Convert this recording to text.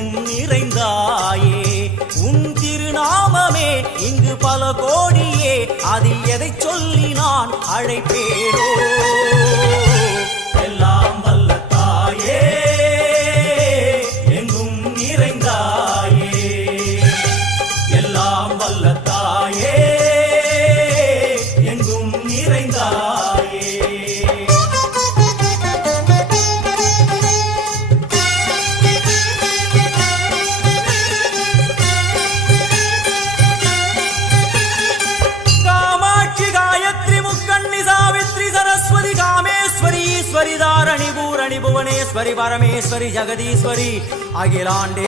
எங்கும் நிறைந்தாயே உன் திருநாமமே இங்கு பல கோடியே அதில் எதை சொல்லி நான் அழைப்பேனோ எல்லாம் வல்ல தாயே எங்கும் நிறைந்தாயே எல்லாம் வல்ல தாயே எங்கும் நிறைந்தாயே ईश्वरी दारणी भूरणी भुवनेश्वरी परमेश्वरी जगदीश्वरी अखिलांडे